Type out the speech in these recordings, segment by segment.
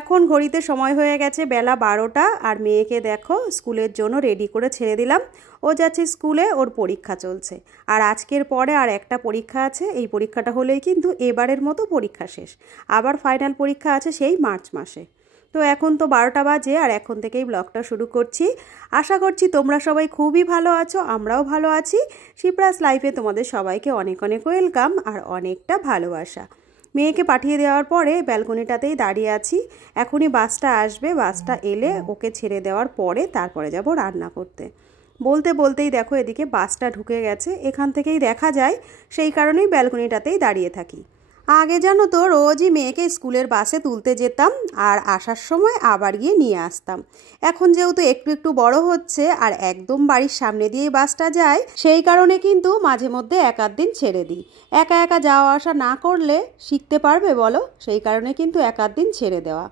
এখন ঘড়িতে সময় হয়ে গেছে বেলা 12টা। আর মেয়েকে দেখো স্কুলের জন্য রেডি করে ছেড়ে দিলাম। ও যাচ্ছে স্কুলে, ওর পরীক্ষা চলছে। আর আজকের পরে আর একটা পরীক্ষা আছে, এই পরীক্ষাটা হলেই কিন্তু এবারের মতো পরীক্ষা শেষ। আবার ফাইনাল পরীক্ষা আছে সেই মার্চ মাসে। তো এখন তো 12টা বাজে আর এখন থেকেই ব্লগটা শুরু করছি। আশা করছি তোমরা সবাই খুবই ভালো আছো, আমরাও ভালো আছি। শিপ্রাস লাইফে তোমাদের সবাইকে অনেক অনেক ওয়েলকাম আর অনেকটা ভালোবাসা। মেয়েকে পাঠিয়ে দেওয়ার পরে ব্যালকনিটাতেই দাঁড়িয়ে আছি। এখনই বাসটা আসবে, বাসটা এলে ওকে ছেড়ে দেওয়ার পরে তারপরে যাব রান্না করতে। বলতে বলতেই দেখো এদিকে বাসটা ঢুকে গেছে, এখান থেকেই দেখা যায়, সেই কারণেই ব্যালকনিটাতেই দাঁড়িয়ে থাকি। আগে জানো তো রোজই মেয়েকে স্কুলের বাসে তুলতে যেতাম আর আসার সময় আবার গিয়ে নিয়ে আসতাম। এখন যেহেতু একটু একটু বড় হচ্ছে আর একদম বাড়ির সামনে দিয়েই বাসটা যায়, সেই কারণে কিন্তু মাঝে মধ্যে এক আধ দিন ছেড়ে দিই। একা একা যাওয়া আসা না করলে শিখতে পারবে বলো, সেই কারণে কিন্তু এক আধ দিন ছেড়ে দেওয়া।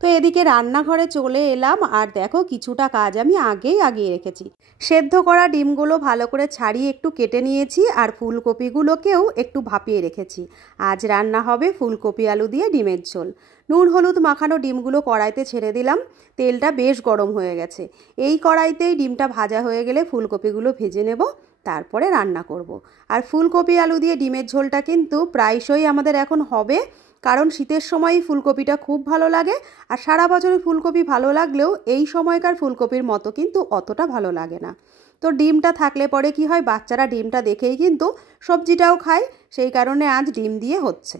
তো এদিকে রান্নাঘরে চলে এলাম আর দেখো কিছুটা কাজ আমি আগেই আগিয়ে রেখেছি। সেদ্ধ করা ডিমগুলো ভালো করে ছাড়িয়ে একটু কেটে নিয়েছি আর ফুলকপিগুলোকেও একটু ভাপিয়ে রেখেছি। আজ রান্না হবে ফুলকপি আলু দিয়ে ডিমের ঝোল। নুন হলুদ মাখানো ডিমগুলো কড়াইতে ছেড়ে দিলাম। তেলটা বেশ গরম হয়ে গেছে। এই কড়াইতেই ডিমটা ভাজা হয়ে গেলে ফুলকপিগুলো ভেজে নেব, তারপরে রান্না করব। আর ফুলকপি আলু দিয়ে ডিমের ঝোলটা কিন্তু প্রায়শই আমাদের এখন হবে, কারণ শীতের সময়ই ফুলকপিটা খুব ভালো লাগে। আর সারা বছরে ফুলকপি ভালো লাগলেও এই সময়কার ফুলকপির মতো কিন্তু অতটা ভালো লাগে না। তো ডিমটা থাকলে পরে কি হয়, বাচ্চারা ডিমটা দেখেই কিন্তু সবজিটাও খায়, সেই কারণে আজ ডিম দিয়ে হচ্ছে।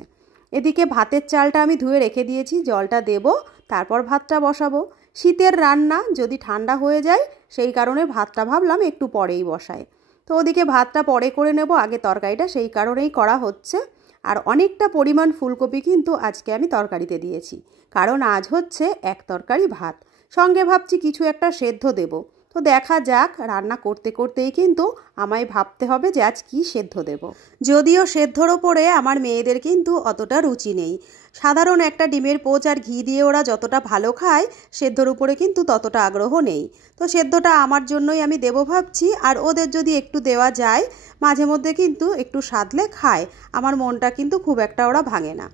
এদিকে ভাতের চালটা আমি ধুয়ে রেখে দিয়েছি, জলটা দেব, তারপর ভাতটা বসাবো। শীতের রান্না যদি ঠান্ডা হয়ে যায়, সেই কারণে ভাতটা ভাবলাম একটু পরেই বসাই। তো ওদিকে ভাতটা পরে করে নেব, আগে তরকারিটা সেই কারণেই করা হচ্ছে। আর অনেকটা পরিমাণ ফুলকপি কিন্তু আজকে আমি তরকারিতে দিয়েছি, কারণ আজ হচ্ছে এক তরকারি ভাত, সঙ্গে ভাবছি কিছু একটা সেদ্ধ দেব। তো দেখা যাক, রান্না করতে করতেই কিন্তু আমায় ভাবতে হবে যে আজ কি সেদ্ধ দেব। যদিও সেদ্ধর ওপরে আমার মেয়েদের কিন্তু অতটা রুচি নেই। সাধারণ একটা ডিমের পোচ আর ঘি দিয়ে ওরা যতটা ভালো খায়, সেদ্ধর উপরে কিন্তু ততটা আগ্রহ নেই। তো সেদ্ধটা আমার জন্যই আমি দেব ভাবছি, আর ওদের যদি একটু দেওয়া যায় মাঝে মধ্যে কিন্তু একটু সাধলে খায়, আমার মনটা কিন্তু খুব একটা ওরা ভাঙে না।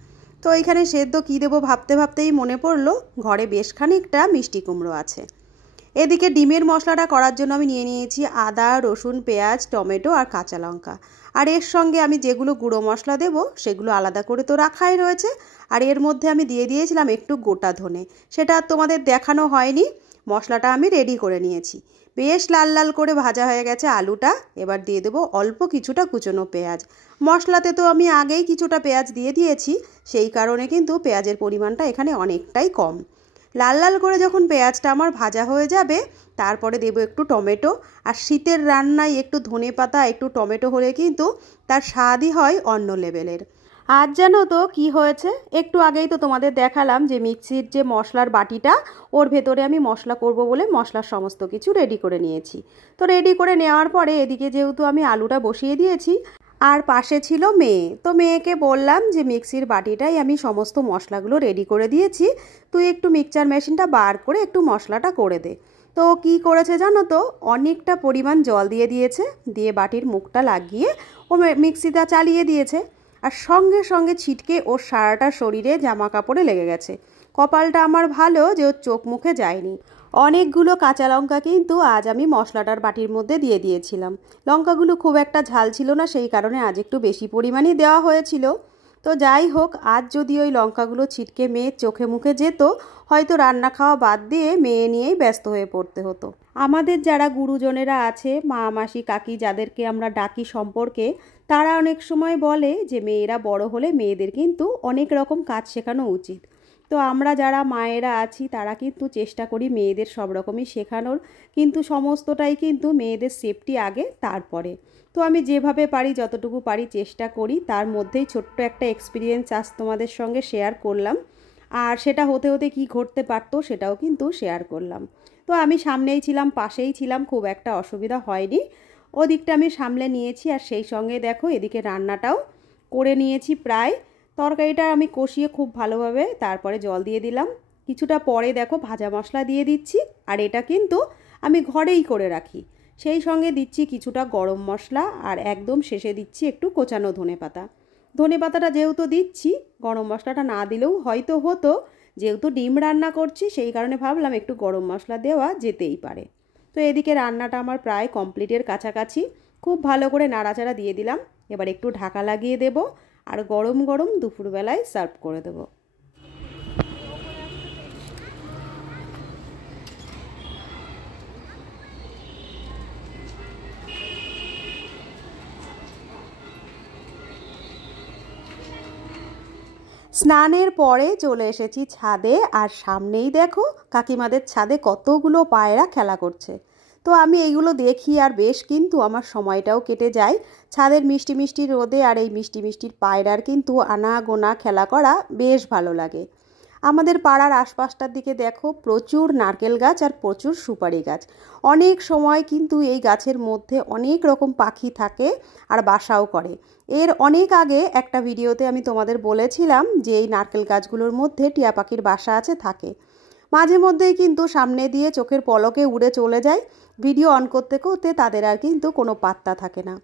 তো এইখানে সেদ্ধ কী দেবো ভাবতে ভাবতেই মনে পড়লো ঘরে বেশ খানিকটা মিষ্টি কুমড়ো আছে। এদিকে ডিমের মশলাটা করার জন্য আমি নিয়ে নিয়েছি আদা, রসুন, পেঁয়াজ, টমেটো আর কাঁচা লঙ্কা। আর এর সঙ্গে আমি যেগুলো গুঁড়ো মশলা দেব সেগুলো আলাদা করে তো রাখাই রয়েছে। আর এর মধ্যে আমি দিয়ে দিয়েছিলাম একটু গোটা ধনে, সেটা তোমাদের দেখানো হয়নি। মশলাটা আমি রেডি করে নিয়েছি। বেশ লাল লাল করে ভাজা হয়ে গেছে আলুটা। এবার দিয়ে দেবো অল্প কিছুটা কুচনো পেঁয়াজ। মশলাতে তো আমি আগেই কিছুটা পেঁয়াজ দিয়ে দিয়েছি, সেই কারণে কিন্তু পেঁয়াজের পরিমাণটা এখানে অনেকটাই কম। লাল লাল করে যখন পেঁয়াজটা আমার ভাজা হয়ে যাবে, তারপরে দেবো একটু টমেটো। আর শীতের রান্নায় একটু ধনেপাতা একটু টমেটো হলে কিন্তু তার স্বাদই হয় অন্য লেভেলের। আজ জানো তো কি হয়েছে, একটু আগেই তো তোমাদের দেখালাম যে মিক্সির যে মশলার বাটিটা, ওর ভেতরে আমি মশলা করব বলে মশলার সমস্ত কিছু রেডি করে নিয়েছি। তো রেডি করে নেওয়ার পরে এদিকে যেহেতু আমি আলুটা বসিয়ে দিয়েছি আর পাশে ছিল মেয়ে, তো মেয়েকে বললাম যে মিক্সির বাটিটাই আমি সমস্ত মশলাগুলো রেডি করে দিয়েছি, তুই একটু মিক্সচার মেশিনটা বার করে একটু মশলাটা করে দে। তো কি করেছে জানো তো, অনেকটা পরিমাণ জল দিয়ে দিয়েছে, দিয়ে বাটির মুখটা লাগিয়ে ও মিক্সিটা চালিয়ে দিয়েছে। আর সঙ্গে সঙ্গে ছিটকে ওর সারাটা শরীরে জামা কাপড়ে লেগে গেছে। কপালটা আমার ভালো যে ওর চোখ মুখে যায়নি। অনেকগুলো কাঁচা লঙ্কা কিন্তু আজ আমি মশলাটার বাটির মধ্যে দিয়ে দিয়েছিলাম। লঙ্কাগুলো খুব একটা ঝাল ছিল না, সেই কারণে আজ একটু বেশি পরিমাণেই দেওয়া হয়েছিল। তো যাই হোক, আজ যদি ওই লঙ্কাগুলো ছিটকে মেয়ের চোখে মুখে যেত, হয়তো রান্না খাওয়া বাদ দিয়ে মেয়ে নিয়েই ব্যস্ত হয়ে পড়তে হতো। আমাদের যারা গুরুজনেরা আছে, মা মাসি কাকি যাদেরকে আমরা ডাকি সম্পর্কে, তারা অনেক সময় বলে যে মেয়েরা বড় হলে মেয়েদের কিন্তু অনেক রকম কাজ শেখানো উচিত। তো আমরা যারা মায়েরা আছি তারা কিন্তু চেষ্টা করি মেয়েদের সব রকমই শেখানোর, কিন্তু সমস্তটাই কিন্তু মেয়েদের সেফটি আগে, তারপরে। তো আমি যেভাবে পারি যতটুকু পারি চেষ্টা করি, তার মধ্যেই ছোট্ট একটা এক্সপিরিয়েন্স আজ তোমাদের সঙ্গে শেয়ার করলাম। আর সেটা হতে হতে কি ঘটতে পারতো সেটাও কিন্তু শেয়ার করলাম। তো আমি সামনেই ছিলাম, পাশেই ছিলাম, খুব একটা অসুবিধা হয়নি, ওদিকটা আমি সামলে নিয়েছি। আর সেই সঙ্গে দেখো এদিকে রান্নাটাও করে নিয়েছি প্রায়। তরকারিটা আমি কষিয়ে খুব ভালোভাবে তারপরে জল দিয়ে দিলাম। কিছুটা পরে দেখো ভাজা মশলা দিয়ে দিচ্ছি, আর এটা কিন্তু আমি ঘরেই করে রাখি। সেই সঙ্গে দিচ্ছি কিছুটা গরম মশলা, আর একদম শেষে দিচ্ছি একটু কোচানো ধনেপাতা। ধনেপাতাটা যেহেতু দিচ্ছি, গরম মশলাটা না দিলেও হয়তো হতো, যেহেতু ডিম রান্না করছি সেই কারণে ভাবলাম একটু গরম মশলা দেওয়া যেতেই পারে। তো এদিকে রান্নাটা আমার প্রায় কমপ্লিটের কাছাকাছি। খুব ভালো করে নাড়াচাড়া দিয়ে দিলাম। এবার একটু ঢাকা লাগিয়ে দেব আর গরম গরম দুপুরবেলায় সার্ভ করে দেবো। স্নানের পরে চলে এসেছি ছাদে, আর সামনেই দেখো কাকিমাদের ছাদে কতগুলো পায়রা খেলা করছে। তো আমি এইগুলো দেখি আর বেশ কিন্তু আমার সময়টাও কেটে যায়। ছাদের মিষ্টি মিষ্টি রোদে আর এই মিষ্টি মিষ্টির পায়রার কিন্তু আনাগোনা খেলা করা বেশ ভালো লাগে। আমাদের পাড়ার আশপাশটার দিকে দেখো প্রচুর নারকেল গাছ আর প্রচুর সুপারি গাছ। অনেক সময় কিন্তু এই গাছের মধ্যে অনেক রকম পাখি থাকে আর বাসাও করে। এর অনেক আগে একটা ভিডিওতে আমি তোমাদের বলেছিলাম যে এই নারকেল গাছগুলোর মধ্যে টিয়া পাখির বাসা আছে, থাকে। মাঝে মধ্যেই কিন্তু সামনে দিয়ে চোখের পলকে উড়ে চলে যায়। ভিডিও অন করতে করতে তাদের আর কিন্তু কোনো পাত্তা থাকে না।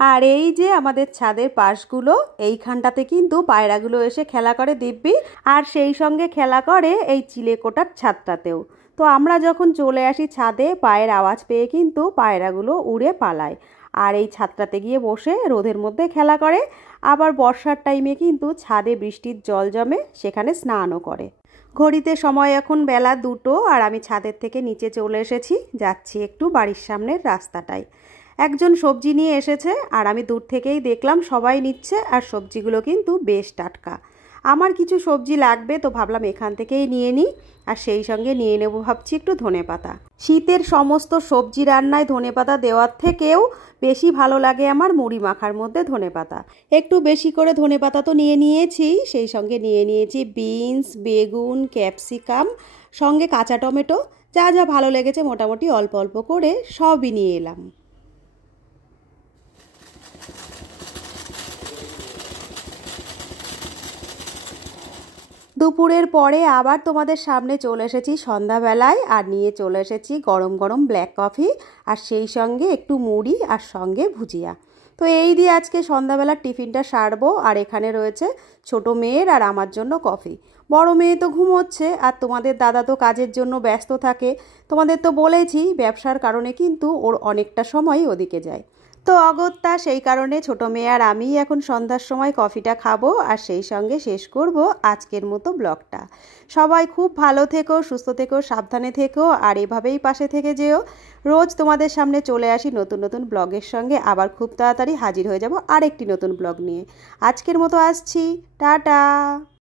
আর এই যে আমাদের ছাদের পাশগুলো, এইখানটাতে কিন্তু পায়রাগুলো এসে খেলা করে দিব্যি, আর সেই সঙ্গে খেলা করে এই চিলেকোটার ছাদটাতেও। তো আমরা যখন চলে আসি ছাদে পায়ের আওয়াজ পেয়ে কিন্তু পায়রাগুলো উড়ে পালায় আর এই ছাদটাতে গিয়ে বসে রোদের মধ্যে খেলা করে। আবার বর্ষার টাইমে কিন্তু ছাদে বৃষ্টির জল জমে, সেখানে স্নানও করে। ঘড়িতে সময় এখন বেলা 2টো, আর আমি ছাদের থেকে নিচে চলে এসেছি, যাচ্ছি একটু বাড়ির সামনের রাস্তাটায়। একজন সবজি নিয়ে এসেছে আর আমি দূর থেকেই দেখলাম সবাই নিচ্ছে, আর সবজিগুলো কিন্তু বেশ টাটকা। আমার কিছু সবজি লাগবে, তো ভাবলাম এখান থেকেই নিয়ে নিই। আর সেই সঙ্গে নিয়ে নেব ভাবছি একটু ধনেপাতা। শীতের সমস্ত সবজি রান্নায় ধনেপাতা দেওয়ার থেকেও বেশি ভালো লাগে আমার মুড়ি মাখার মধ্যে ধনেপাতা। একটু বেশি করে ধনেপাতা তো নিয়ে নিয়েছি, সেই সঙ্গে নিয়ে নিয়েছি বিনস, বেগুন, ক্যাপসিকাম, সঙ্গে কাঁচা টমেটো, যা যা ভালো লেগেছে মোটামুটি অল্প অল্প করে সবই নিয়ে এলাম। দুপুরের পরে আবার তোমাদের সামনে চলে এসেছি সন্ধ্যাবেলায়, আর নিয়ে চলে এসেছি গরম গরম ব্ল্যাক কফি, আর সেই সঙ্গে একটু মুড়ি আর সঙ্গে ভুজিয়া। তো এই দিয়ে আজকে সন্ধ্যাবেলার টিফিনটা সারবো। আর এখানে রয়েছে ছোট মেয়ের আর আমার জন্য কফি। বড় মেয়ে তো ঘুমোচ্ছে, আর তোমাদের দাদা তো কাজের জন্য ব্যস্ত থাকে। তোমাদের তো বলেছি ব্যবসার কারণে কিন্তু ওর অনেকটা সময় ওদিকে যায়। তো অগত্যা সেই কারণে ছোট মেয়ে আর আমি এখন সন্ধ্যার সময় কফিটা খাবো, আর সেই সঙ্গে শেষ করব আজকের মতো ব্লগটা। সবাই খুব ভালো থেকো, সুস্থ থেকো, সাবধানে থেকো, আর এভাবেই পাশে থেকে যেও। রোজ তোমাদের সামনে চলে আসি নতুন নতুন ব্লগের সঙ্গে, আবার খুব তাড়াতাড়ি হাজির হয়ে যাব আরেকটি নতুন ব্লগ নিয়ে। আজকের মতো আসছি, টাটা।